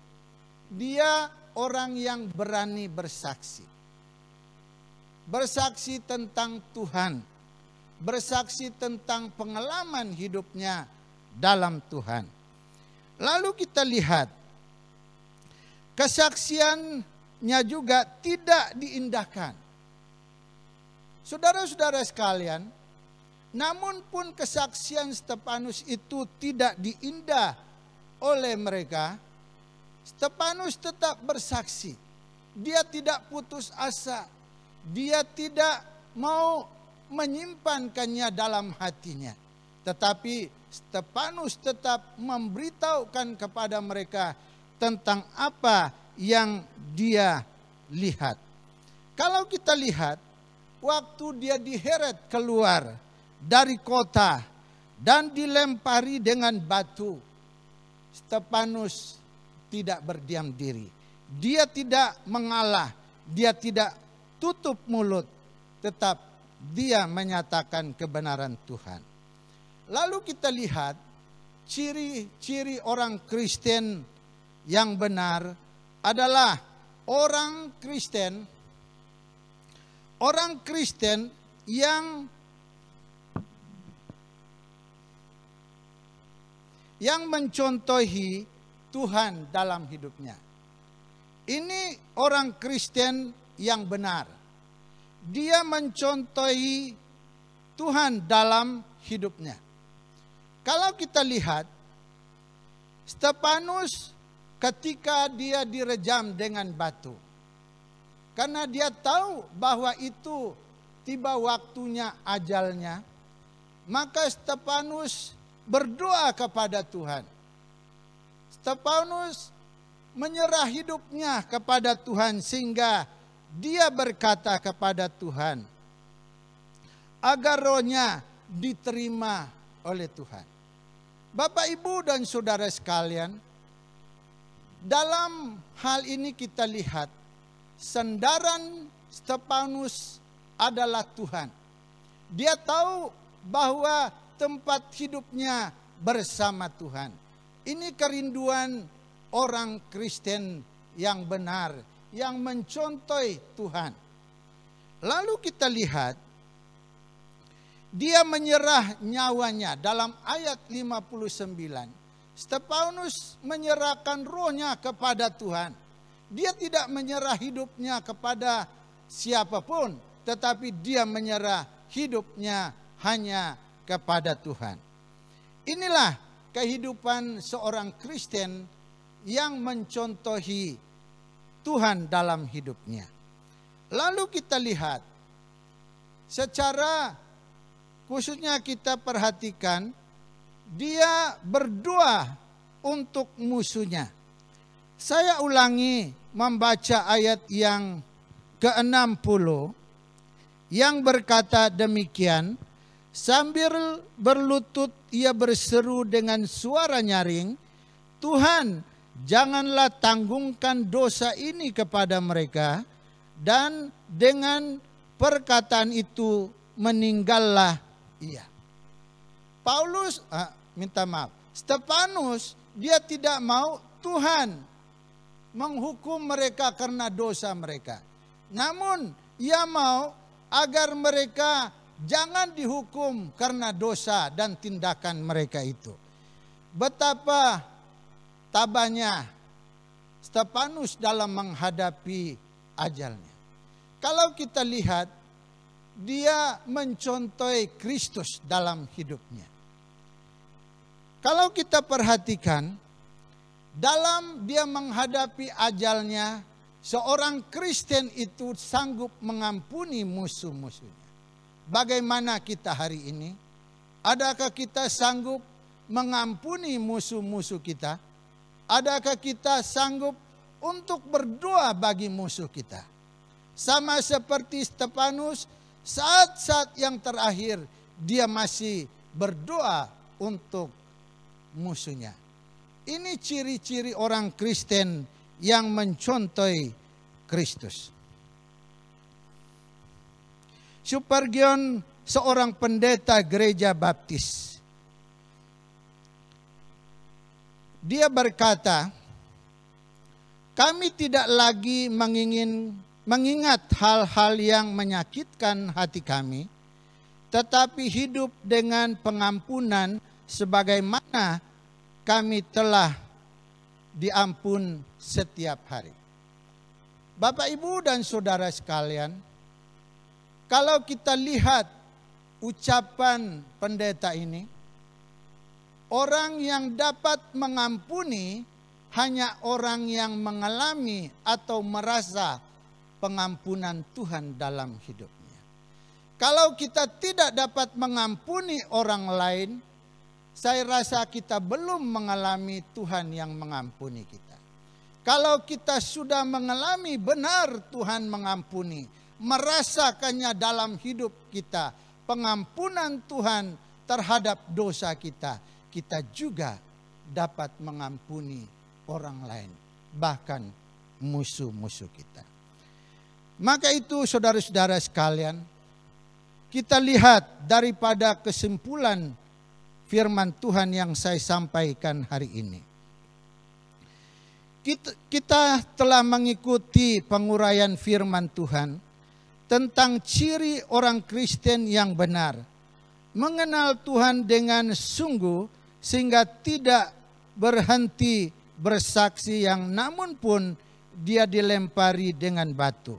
dia orang yang berani bersaksi. Bersaksi tentang Tuhan. Bersaksi tentang pengalaman hidupnya dalam Tuhan. Lalu kita lihat, kesaksiannya juga tidak diindahkan. Saudara-saudara sekalian, namun pun kesaksian Stefanus itu tidak diindah oleh mereka, Stefanus tetap bersaksi. Dia tidak putus asa. Dia tidak mau menyimpankannya dalam hatinya. Tetapi Stefanus tetap memberitahukan kepada mereka tentang apa yang dia lihat. Kalau kita lihat, waktu dia diheret keluar dari kota dan dilempari dengan batu, Stefanus tidak berdiam diri. Dia tidak mengalah, dia tidak tutup mulut, tetap dia menyatakan kebenaran Tuhan. Lalu kita lihat ciri-ciri orang Kristen yang benar adalah orang Kristen yang mencontohi Tuhan dalam hidupnya. Ini orang Kristen yang benar. Dia mencontohi Tuhan dalam hidupnya. Kalau kita lihat, Stefanus ketika dia direjam dengan batu, karena dia tahu bahwa itu tiba waktunya ajalnya, maka Stefanus berdoa kepada Tuhan. Stefanus menyerah hidupnya kepada Tuhan sehingga dia berkata kepada Tuhan agar rohnya diterima oleh Tuhan. Bapak, Ibu, dan saudara sekalian, dalam hal ini kita lihat sandaran Stefanus adalah Tuhan. Dia tahu bahwa tempat hidupnya bersama Tuhan. Ini kerinduan orang Kristen yang benar, yang mencontohi Tuhan. Lalu kita lihat, dia menyerah nyawanya dalam ayat 59. Stefanus menyerahkan rohnya kepada Tuhan. Dia tidak menyerah hidupnya kepada siapapun, tetapi dia menyerah hidupnya hanya kepada Tuhan. Inilah kehidupan seorang Kristen yang mencontohi Tuhan dalam hidupnya. Lalu kita lihat, secara khususnya kita perhatikan, dia berdoa untuk musuhnya. Saya ulangi membaca ayat yang ke-60 yang berkata demikian, sambil berlutut ia berseru dengan suara nyaring, Tuhan, janganlah tanggungkan dosa ini kepada mereka. Dan dengan perkataan itu meninggallah ia. Stefanus dia tidak mau Tuhan menghukum mereka karena dosa mereka. Namun ia mau agar mereka jangan dihukum karena dosa dan tindakan mereka itu. Betapa tabahnya Stefanus dalam menghadapi ajalnya. Kalau kita lihat, dia mencontohi Kristus dalam hidupnya. Kalau kita perhatikan, dalam dia menghadapi ajalnya, seorang Kristen itu sanggup mengampuni musuh-musuhnya. Bagaimana kita hari ini? Adakah kita sanggup mengampuni musuh-musuh kita? Adakah kita sanggup untuk berdoa bagi musuh kita? Sama seperti Stefanus, saat-saat yang terakhir dia masih berdoa untuk musuhnya. Ini ciri-ciri orang Kristen yang mencontohi Kristus. Spurgeon, seorang pendeta gereja baptis, dia berkata, kami tidak lagi mengingat hal-hal yang menyakitkan hati kami, tetapi hidup dengan pengampunan sebagaimana kami telah diampun setiap hari. Bapak, Ibu, dan saudara sekalian, kalau kita lihat ucapan pendeta ini, orang yang dapat mengampuni hanya orang yang mengalami atau merasa pengampunan Tuhan dalam hidupnya. Kalau kita tidak dapat mengampuni orang lain, saya rasa kita belum mengalami Tuhan yang mengampuni kita. Kalau kita sudah mengalami benar Tuhan mengampuni, merasakannya dalam hidup kita, pengampunan Tuhan terhadap dosa kita, kita juga dapat mengampuni orang lain, bahkan musuh-musuh kita. Maka itu saudara-saudara sekalian, kita lihat daripada kesimpulan firman Tuhan yang saya sampaikan hari ini. Kita telah mengikuti penguraian firman Tuhan tentang ciri orang Kristen yang benar, mengenal Tuhan dengan sungguh sehingga tidak berhenti bersaksi yang namun pun dia dilempari dengan batu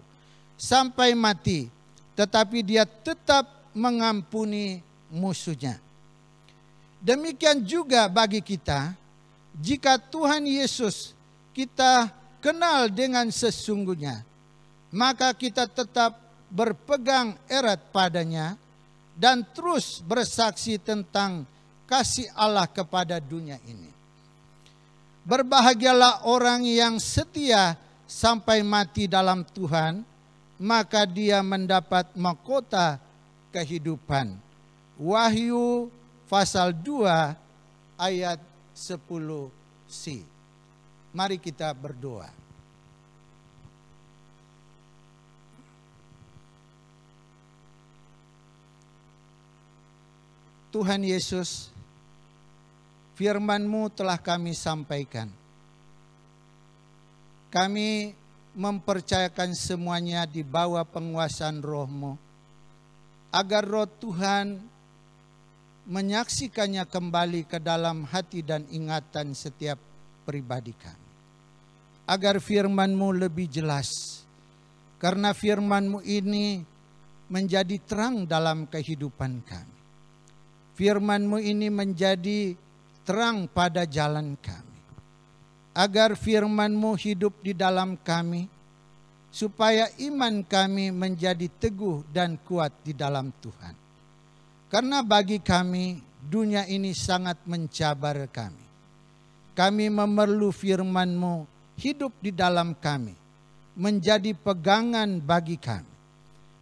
sampai mati, tetapi dia tetap mengampuni musuhnya. Demikian juga bagi kita, jika Tuhan Yesus kita kenal dengan sesungguhnya, maka kita tetap berpegang erat padanya dan terus bersaksi tentang kasih Allah kepada dunia ini. Berbahagialah orang yang setia sampai mati dalam Tuhan, maka dia mendapat mahkota kehidupan. Wahyu pasal 2 ayat 10c. Mari kita berdoa. Tuhan Yesus, firman-Mu telah kami sampaikan. Kami mempercayakan semuanya di bawah penguasaan Roh-Mu, agar Roh Tuhan menyaksikannya kembali ke dalam hati dan ingatan setiap pribadi kami. Agar firman-Mu lebih jelas, karena firman-Mu ini menjadi terang dalam kehidupan kami. Firman-Mu ini menjadi terang pada jalan kami. Agar firman-Mu hidup di dalam kami, supaya iman kami menjadi teguh dan kuat di dalam Tuhan. Karena bagi kami, dunia ini sangat mencabar kami. Kami memerlu firman-Mu hidup di dalam kami, menjadi pegangan bagi kami.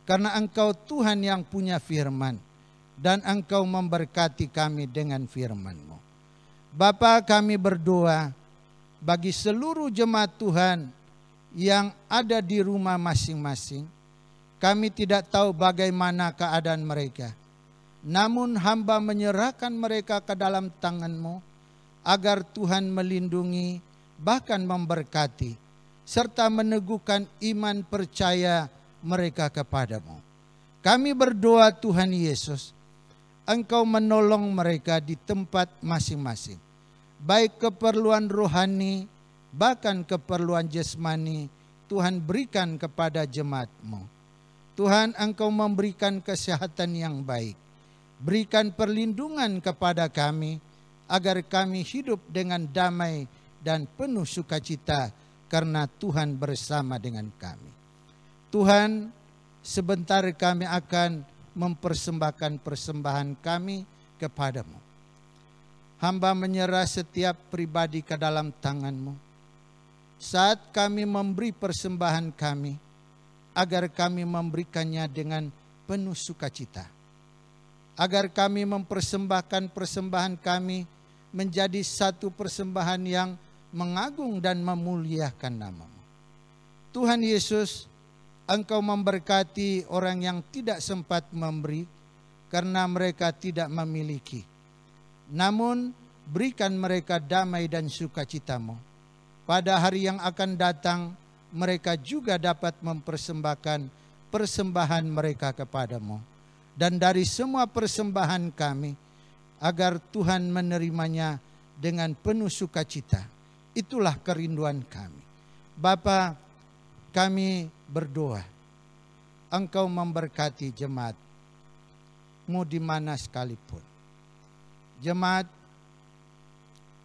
Karena Engkau Tuhan yang punya firman, dan Engkau memberkati kami dengan firman-Mu. Bapa, kami berdoa bagi seluruh jemaat Tuhan yang ada di rumah masing-masing. Kami tidak tahu bagaimana keadaan mereka, namun hamba menyerahkan mereka ke dalam tangan-Mu, agar Tuhan melindungi, bahkan memberkati, serta meneguhkan iman percaya mereka kepadamu. Kami berdoa Tuhan Yesus, Engkau menolong mereka di tempat masing-masing, baik keperluan rohani, bahkan keperluan jasmani, Tuhan berikan kepada jemaat-Mu. Tuhan, Engkau memberikan kesehatan yang baik, berikan perlindungan kepada kami, agar kami hidup dengan damai dan penuh sukacita, karena Tuhan bersama dengan kami. Tuhan, sebentar kami akan mempersembahkan persembahan kami kepadamu. Hamba menyerah setiap pribadi ke dalam tangan-Mu. Saat kami memberi persembahan kami, agar kami memberikannya dengan penuh sukacita. Agar kami mempersembahkan persembahan kami menjadi satu persembahan yang mengagung dan memuliakan nama-Mu. Tuhan Yesus, Engkau memberkati orang yang tidak sempat memberi karena mereka tidak memiliki. Namun berikan mereka damai dan sukacita-Mu. Pada hari yang akan datang mereka juga dapat mempersembahkan persembahan mereka kepadamu. Dan dari semua persembahan kami, agar Tuhan menerimanya dengan penuh sukacita. Itulah kerinduan kami. Bapa, kami berdoa, Engkau memberkati jemaat-Mu di mana sekalipun. Jemaat,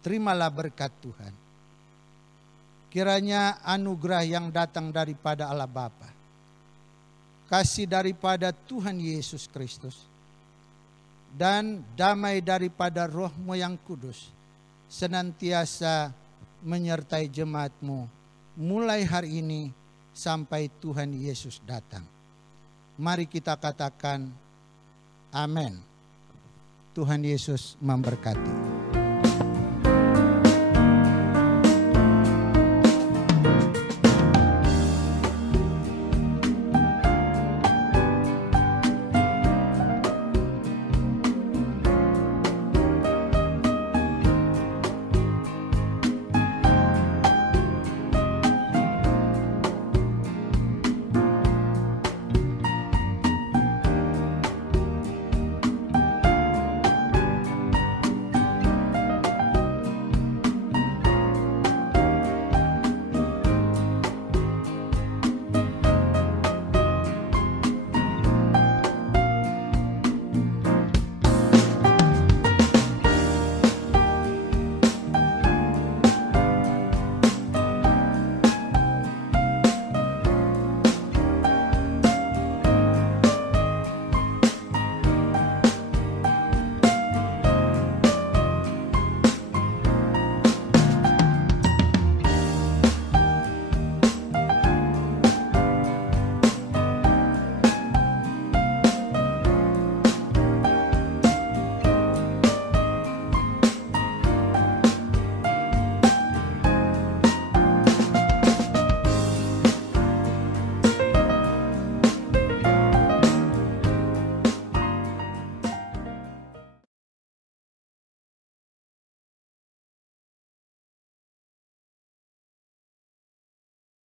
terimalah berkat Tuhan. Kiranya anugerah yang datang daripada Allah Bapa, kasih daripada Tuhan Yesus Kristus, dan damai daripada Roh-Mu yang kudus senantiasa menyertai jemaat-Mu mulai hari ini sampai Tuhan Yesus datang. Mari kita katakan amin. Tuhan Yesus memberkati.